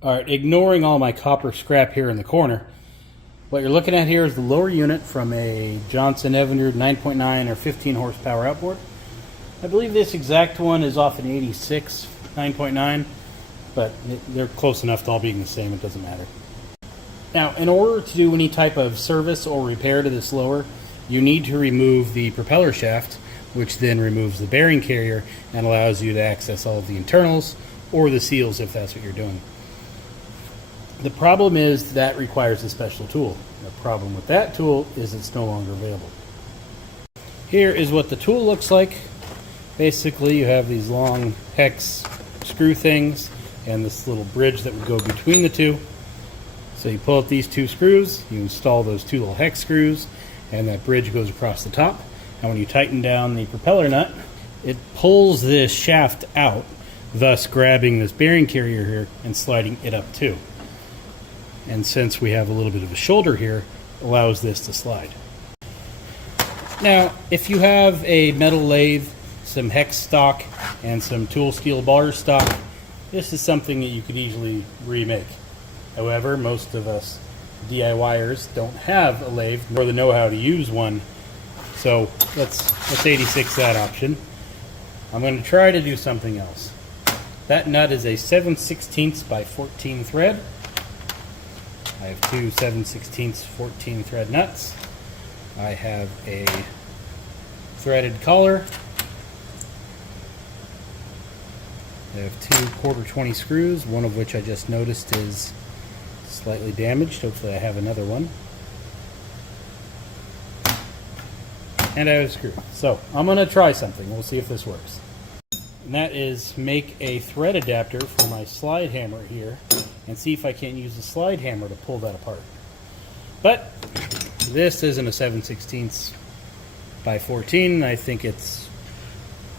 Alright, ignoring all my copper scrap here in the corner, what you're looking at here is the lower unit from a Johnson Evinrude 9.9 or 15 horsepower outboard. I believe this exact one is off an 86 9.9, but they're close enough to all being the same, it doesn't matter. Now, in order to do any type of service or repair to this lower, you need to remove the propeller shaft, which then removes the bearing carrier and allows you to access all of the internals or the seals if that's what you're doing. The problem is that requires a special tool. The problem with that tool is it's no longer available. Here is what the tool looks like. Basically, you have these long hex screw things and this little bridge that would go between the two. So you pull out these two screws, you install those two little hex screws, and that bridge goes across the top. And when you tighten down the propeller nut, it pulls this shaft out, thus grabbing this bearing carrier here and sliding it up too. And since we have a little bit of a shoulder here, allows this to slide. Now, if you have a metal lathe, some hex stock, and some tool steel bar stock, this is something that you could easily remake. However, most of us DIYers don't have a lathe nor the know-how to use one, so let's 86 that option. I'm going to try to do something else. That nut is a 7/16 by 14 thread. I have two 7/16 14 thread nuts. I have a threaded collar. I have two 1/4 20 screws, one of which I just noticed is slightly damaged. Hopefully I have another one. And I have a screw. So I'm going to try something. We'll see if this works. And that is make a thread adapter for my slide hammer here and see if I can't use the slide hammer to pull that apart. But this isn't a 7/16 by 14. I think it's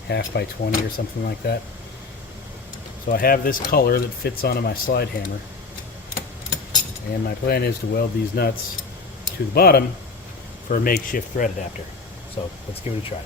1/2 by 20 or something like that. So I have this collar that fits onto my slide hammer. And my plan is to weld these nuts to the bottom for a makeshift thread adapter. So let's give it a try.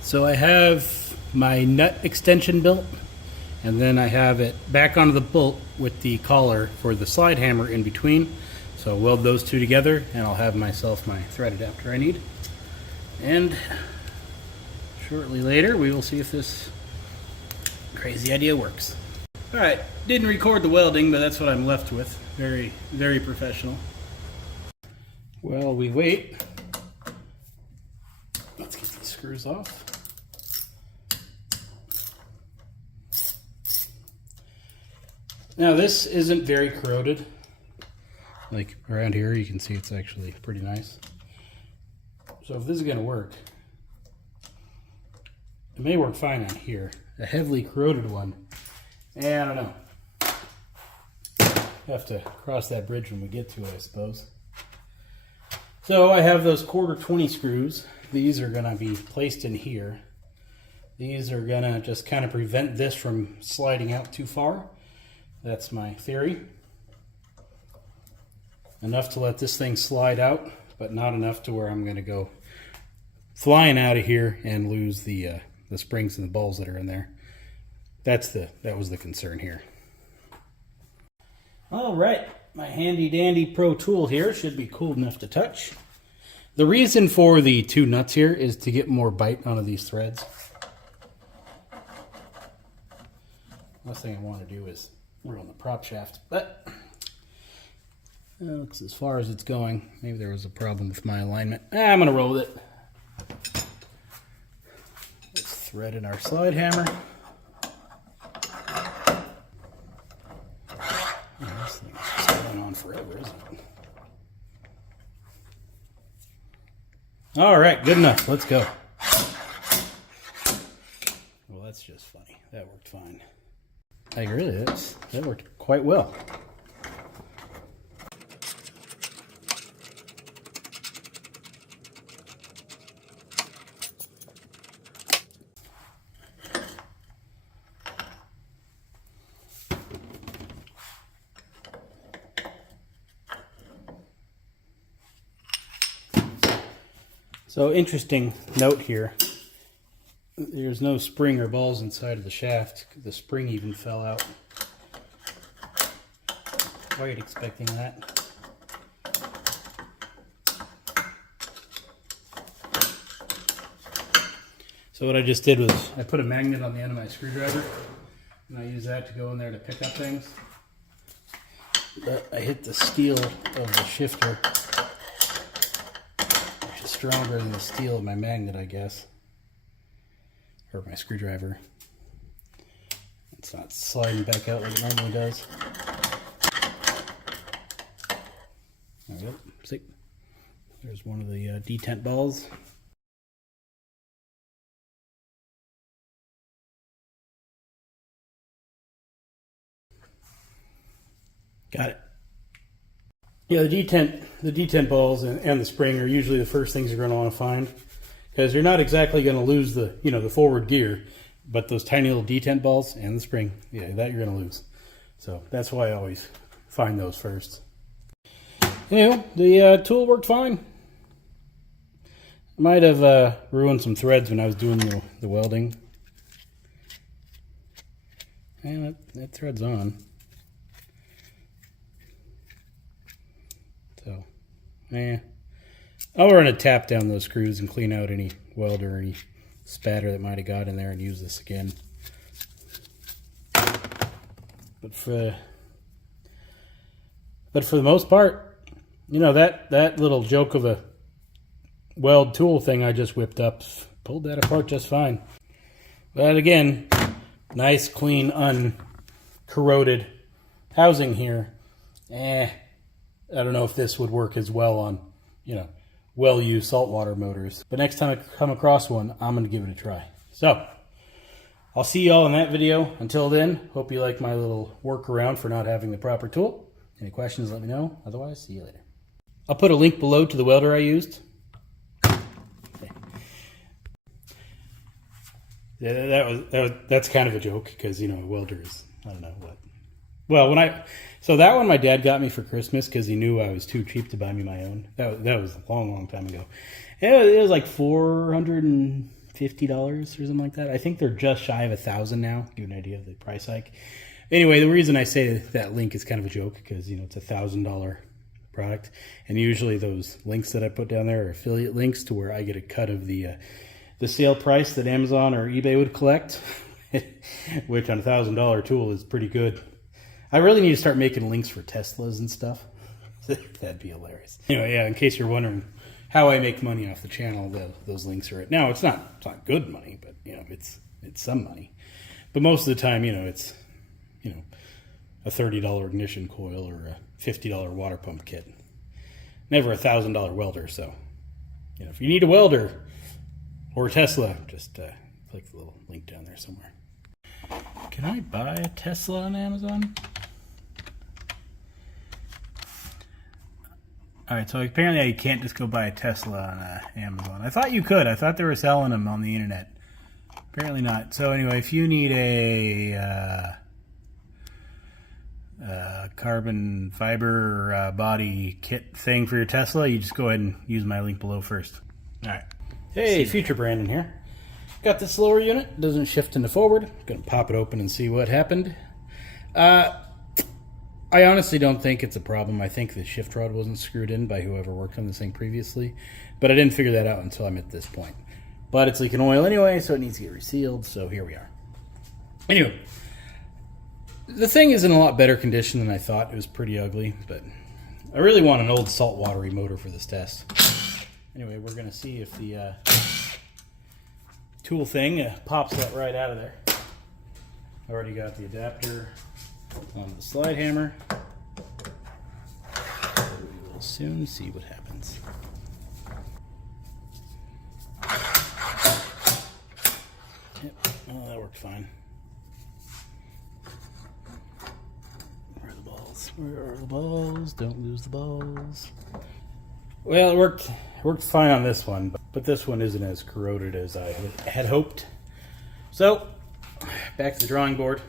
So I have my nut extension built, and then I have it back onto the bolt with the collar for the slide hammer in between. So I'll weld those two together and I'll have myself my thread adapter I need. And shortly later we will see if this crazy idea works. Alright, didn't record the welding, but that's what I'm left with. Very, very professional. While we wait, let's get these screws off. Now this isn't very corroded. Like around here you can see it's actually pretty nice. So if this is going to work, it may work fine on here. A heavily corroded one, I don't know. Have to cross that bridge when we get to it, I suppose. So I have those 1/4 20 screws. These are going to be placed in here. These are going to just kind of prevent this from sliding out too far. That's my theory. Enough to let this thing slide out, but not enough to where I'm going to go flying out of here and lose the springs and the balls that are in there. That was the concern here. All right, my handy dandy pro tool here should be cool enough to touch. The reason for the two nuts here is to get more bite onto these threads. Last thing I want to do is ruin the prop shaft, but that looks as far as it's going. Maybe there was a problem with my alignment. I'm gonna roll with it. Let's thread in our slide hammer. This thing is just going on forever, isn't it? All right, good enough. Let's go. Well, that's just funny. That worked. worked fine. Like really, that worked quite well. So interesting note here. There's no spring or balls inside of the shaft. The spring even fell out. Quite expecting that. So what I just did was I put a magnet on the end of my screwdriver and I use that to go in there to pick up things. But I hit the steel of the shifter, which is stronger than the steel of my magnet, I guess. Or my screwdriver. It's not sliding back out like it normally does. There we go. See? There's one of the detent balls. Got it. Yeah, the detent balls and the spring are usually the first things you're going to want to find, because you're not exactly going to lose the the forward gear, but those tiny little detent balls and the spring, yeah, that you're going to lose. So that's why I always find those first. The tool worked fine. Might have ruined some threads when I was doing the welding. And that thread's on. So, I'll run a tap down those screws and clean out any weld or any spatter that might have got in there and use this again. But for the most part, that little joke of a weld tool thing I just whipped up pulled that apart just fine. But again, nice, clean, uncorroded housing here. I don't know if this would work as well on, well-used saltwater motors. But next time I come across one, I'm going to give it a try. So, I'll see y'all in that video. Until then, hope you like my little workaround for not having the proper tool. Any questions, let me know. Otherwise, see you later. I'll put a link below to the welder I used. Yeah, that's kind of a joke, because, a welder is, I don't know what. Well, that one my dad got me for Christmas because he knew I was too cheap to buy me my own. That was a long time ago. It was like $450 or something like that. I think they're just shy of $1,000 now. Give you an idea of the price hike. Anyway, the reason I say that link is kind of a joke because it's a $1,000 product, and usually those links that I put down there are affiliate links to where I get a cut of the sale price that Amazon or eBay would collect, which on a $1,000 tool is pretty good. I really need to start making links for Teslas and stuff. That'd be hilarious. Anyway, yeah, in case you're wondering how I make money off the channel, those links are it. Now, it's not good money, but it's some money. But most of the time, it's a $30 ignition coil or a $50 water pump kit. Never a $1,000 welder. So, if you need a welder or a Tesla, just click the little link down there somewhere. Can I buy a Tesla on Amazon? Alright, so apparently you can't just go buy a Tesla on Amazon. I thought you could. I thought they were selling them on the internet. Apparently not. So anyway, if you need a carbon fiber body kit thing for your Tesla, you just go ahead and use my link below first. Alright. Hey, Future Brandon here. Got this lower unit, doesn't shift into forward. Gonna pop it open and see what happened. I honestly don't think it's a problem. I think the shift rod wasn't screwed in by whoever worked on this thing previously, but I didn't figure that out until I'm at this point. But it's leaking oil anyway, so it needs to get resealed, so here we are. Anyway, the thing is in a lot better condition than I thought. It was pretty ugly, but I really want an old saltwater motor for this test. Anyway, we're gonna see if the tool thing pops that right out of there. Already got the adapter on the slide hammer. We will soon see what happens. Yep, well, that worked fine. Where are the balls? Don't lose the balls. Well, it worked fine on this one, but this one isn't as corroded as I had hoped. So, back to the drawing board.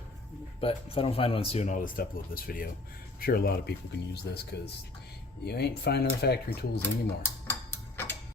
But if I don't find one soon, I'll just upload this video. I'm sure a lot of people can use this because you ain't finding the factory tools anymore.